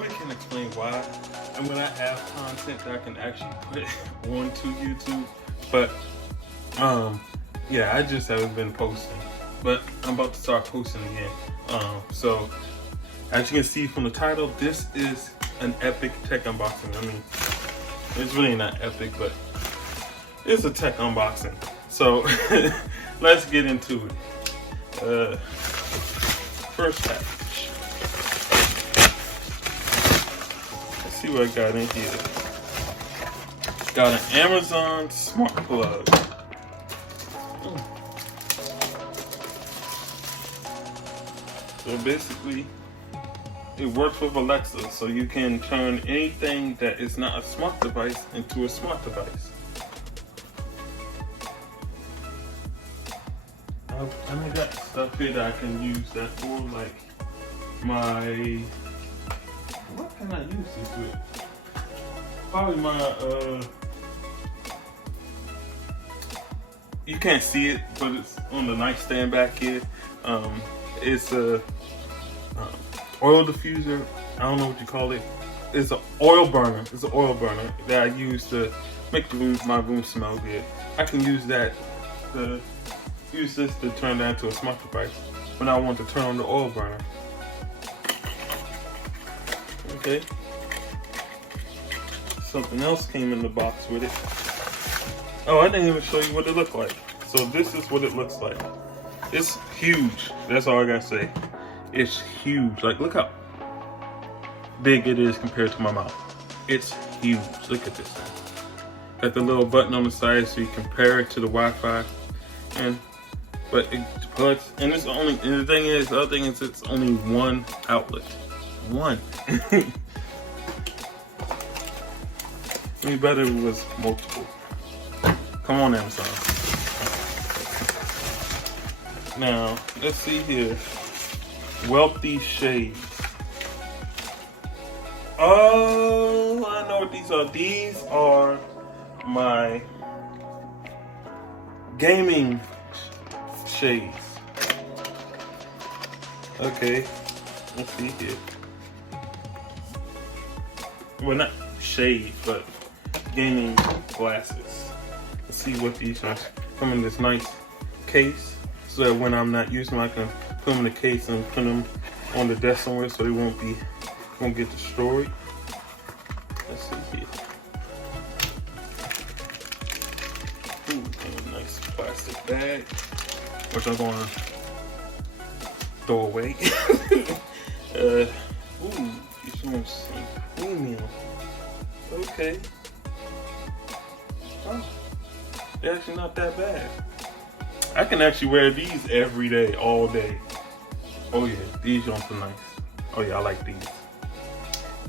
probably can't explain why. And when I have content that I can actually put onto YouTube, but yeah, I just haven't been posting. But I'm about to start posting again. So as you can see from the title, this is an epic tech unboxing. I mean, it's really not epic, but it's a tech unboxing. So let's get into it. First package. Let's see what I got in here. Got an Amazon smart plug. So basically, it works with Alexa, so you can turn anything that is not a smart device into a smart device. And I got stuff here that I can use that for, like my, what can I use this with? Probably my, you can't see it, but it's on the nightstand back here. It's a oil diffuser. I don't know what you call it. It's an oil burner. It's an oil burner that I use to make my room smell good. I can use that to use this to turn that into a smart device when I want to turn on the oil burner. Okay. Something else came in the box with it. Oh, I didn't even show you what it looked like. So this is what it looks like. It's huge. That's all I gotta say. It's huge. Like, look how big it is compared to my mouth. It's huge. Look at this thing. Got the little button on the side so you compare it to the Wi-Fi. But it plugs, and it's only, and the other thing is it's only one outlet. One. It'd be better if it was multiple. Come on, Amazon. Now, let's see here. Wealthy Shades. Oh, I know what these are. These are my gaming shades. Okay, let's see here. Well, not shades, but gaming glasses. Let's see what these are. Come in this nice case, so that when I'm not using them, I can put them in the case and put them on the desk somewhere so they won't get destroyed. Let's see here. Ooh, a nice plastic bag, which I'm going to throw away. Ooh, these ones seem premium. Okay. Oh, they're actually not that bad. I can actually wear these every day, all day. Oh yeah, these ones are nice. Oh yeah, I like these.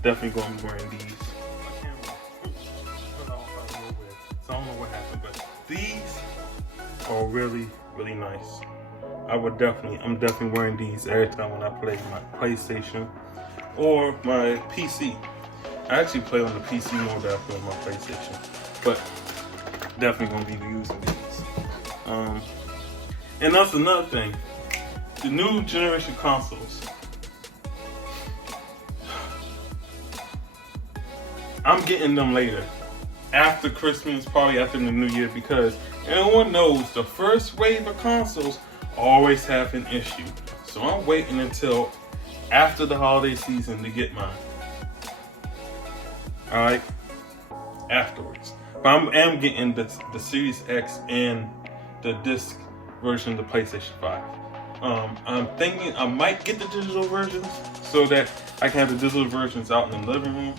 Definitely gonna be wearing these. My camera cut off out of nowhere, so I don't know what happened, but these are really, really nice. I'm definitely wearing these every time when I play my PlayStation or my PC. I actually play on the PC more than I play on my PlayStation, but definitely gonna be using these. And that's another thing. The new generation consoles. I'm getting them later. After Christmas, probably after the New Year, because everyone knows the first wave of consoles always have an issue. So I'm waiting until after the holiday season to get mine. Alright? Afterwards. But I am getting the Series X and the disc version of the PlayStation 5. I'm thinking I might get the digital versions so that I can have the digital versions out in the living room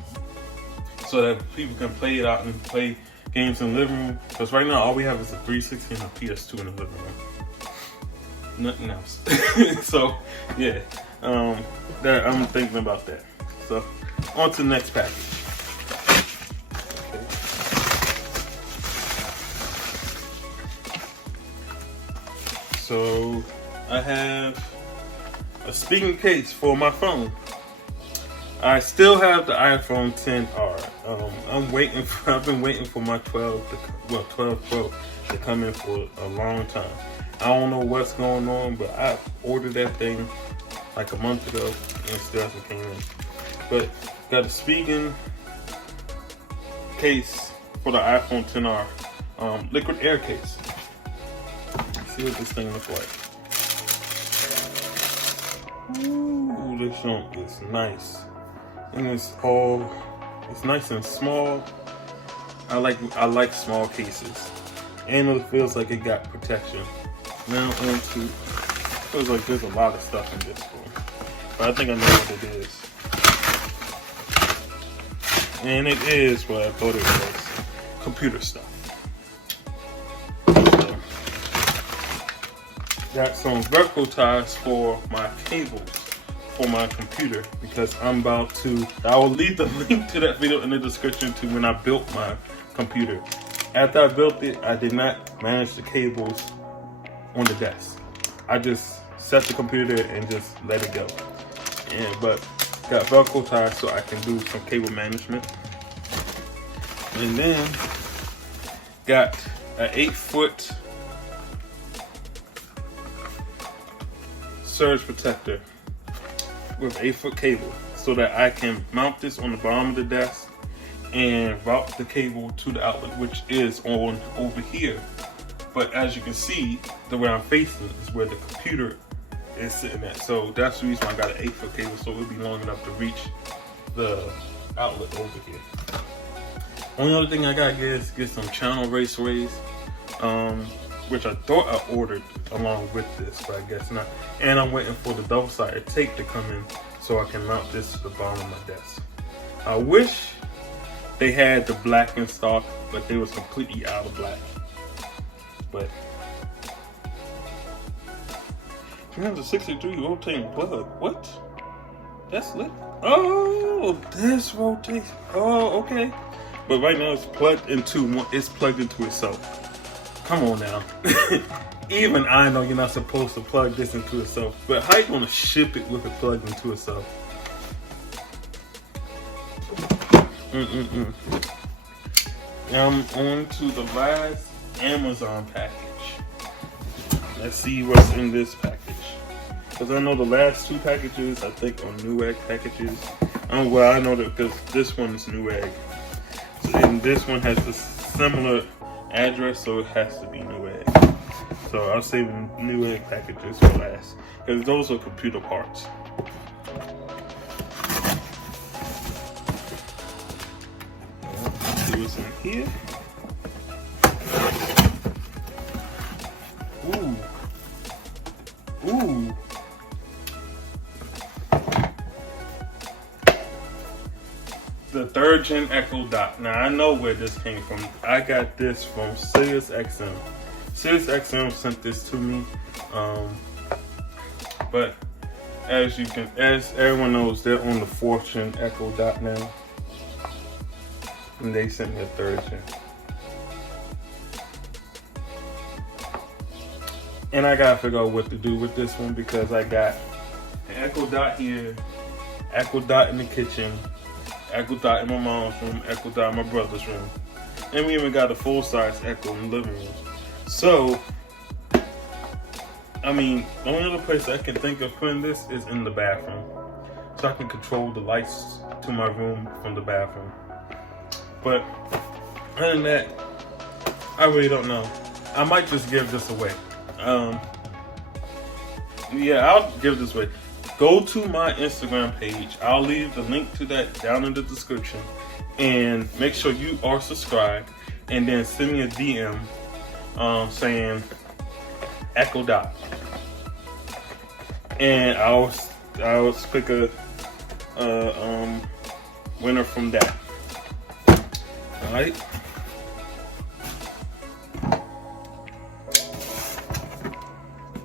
so that people can play it out and play games in the living room. Because right now all we have is a 360 and a PS2 in the living room. Nothing else. So yeah, that I'm thinking about that. So on to the next package. So I have a speaking case for my phone. I still have the iPhone XR. I've been waiting for my 12 Pro to come in for a long time. I don't know what's going on, but I ordered that thing like a month ago and it still hasn't came in. But Got a Spigen case for the iPhone XR, liquid air case. Let's see what this thing looks like. Ooh, this junk is nice. And it's nice and small. I like small cases. And it feels like it got protection. Now onto, feels like there's a lot of stuff in this one. But I think I know what it is. And it is what I thought it was. Computer stuff. So, got some Velcro ties for my cables for my computer, because I'm about to, I will leave the link to that video in the description to when I built my computer. After I built it, I did not manage the cables on the desk. I just set the computer there and just let it go. But got Velcro ties so I can do some cable management. And then got an 8-foot surge protector with 8-foot cable so that I can mount this on the bottom of the desk and route the cable to the outlet, which is on over here. But as you can see, the way I'm facing is where the computer is sitting at. So that's the reason I got an 8-foot cable, so it'll be long enough to reach the outlet over here. Only other thing I gotta get some channel raceways, which I thought I ordered along with this, but I guess not. And I'm waiting for the double-sided tape to come in so I can mount this to the bottom of my desk. I wish they had the black in stock, but they was completely out of black. But 363 rotating plug. What? That's lit. Oh, this rotates. Oh, okay. But right now it's plugged into itself. Come on now. Even I know you're not supposed to plug this into itself. But how you gonna ship it with it plugged into itself? Now I'm on to the last Amazon package. Let's see what's in this package. Because I know the last two packages, I think, are Newegg packages. Well, I know that because this one is Newegg. And this one has a similar address, so it has to be Newegg. So I'll save the Newegg packages for last, because those are computer parts. Let's see what's in here. Ooh. The 3rd Gen Echo Dot. Now I know where this came from. I got this from SiriusXM. SiriusXM sent this to me. But as everyone knows, they're on the 4th Gen Echo Dot now. And they sent me a 3rd Gen. And I gotta figure out what to do with this one, because I got an Echo Dot here, Echo Dot in the kitchen, Echo Dot in my mom's room, Echo Dot in my brother's room. And we even got a full-size Echo in the living room. So, I mean, the only other place I can think of putting this is in the bathroom. So I can control the lights to my room from the bathroom. But, other than that, I really don't know. I might just give this away. Yeah, I'll give this away. Go to my Instagram page. I'll leave the link to that down in the description. And make sure you are subscribed. And then send me a DM saying Echo Dot. And I'll pick a winner from that. Alright.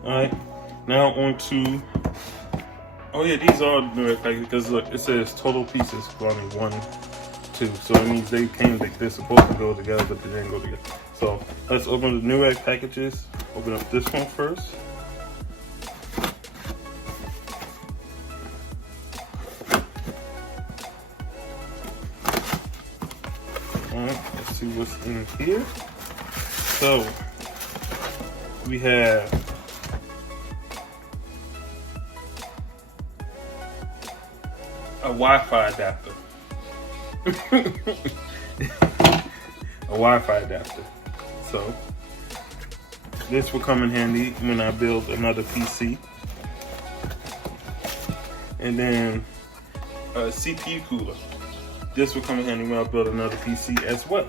Alright. Now on to, oh yeah, these are Newegg packages, because look, it says total pieces volume 1, 2. So it means they came like they're supposed to go together, but they didn't go together. So let's open the Newegg packages. Open up this one first. Alright, let's see what's in here. So we have a Wi-Fi adapter. a Wi-Fi adapter. So this will come in handy when I build another PC. And then a CPU cooler. This will come in handy when I build another PC as well.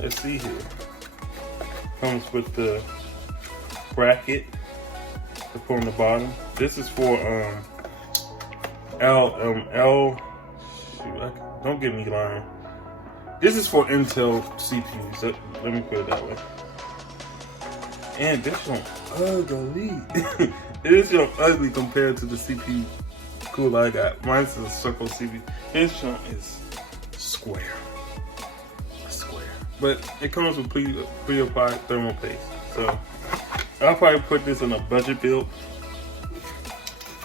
Let's see here. Comes with the bracket to put on the bottom. This is for don't get me lying. This is for Intel CPUs. Let me put it that way. And this one ugly. This one ugly compared to the CPU cooler I got. Mine's a circle CPU. This one is square. But it comes with pre-applied thermal paste. So I'll probably put this in a budget build.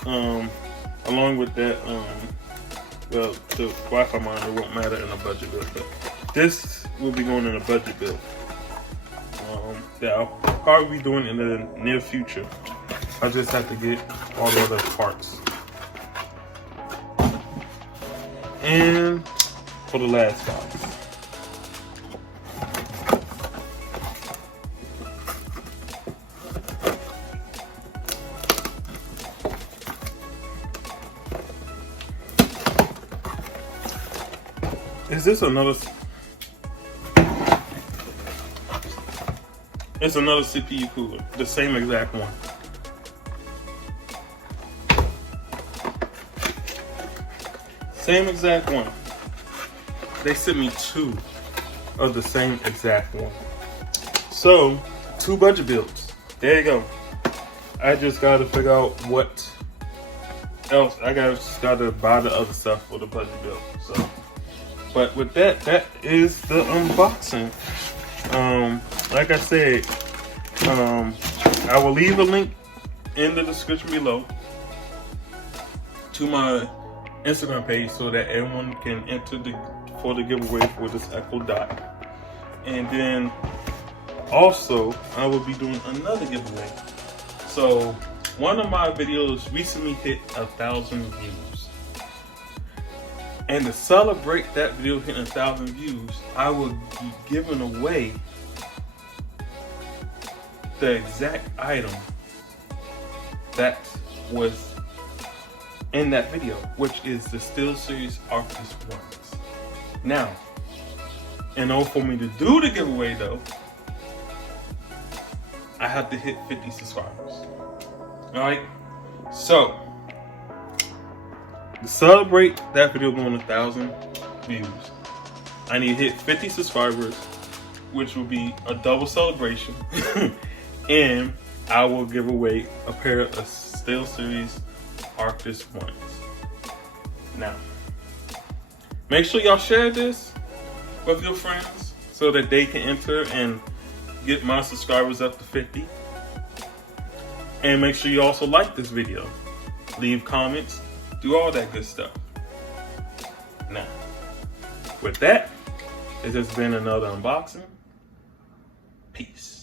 Along with that, well, the Wi-Fi monitor won't matter in a budget build, but this will be going in a budget build. That I'll probably be doing in the near future. I just have to get all the other parts. And for the last box. Is this another? It's another CPU cooler, the same exact one. Same exact one. They sent me 2 of the same exact one. So, 2 budget builds. There you go. I just gotta figure out what else. I gotta buy the other stuff for the budget build. So. But with that, that is the unboxing. Like I said, I will leave a link in the description below to my Instagram page so that everyone can enter for the giveaway for this Echo Dot. And then also, I will be doing another giveaway. So one of my videos recently hit 1,000 views. And to celebrate that video hitting 1,000 views, I will be giving away the exact item that was in that video, which is the SteelSeries Arctis ones. Now, in order for me to do the giveaway though, I have to hit 50 subscribers. Alright? So, to celebrate that video going 1,000 views, I need to hit 50 subscribers, which will be a double celebration. And I will give away a pair of SteelSeries Arctis ones. Now, make sure y'all share this with your friends so that they can enter and get my subscribers up to 50. And make sure you also like this video, leave comments, do all that good stuff. Now, with that, this has been another unboxing. Peace.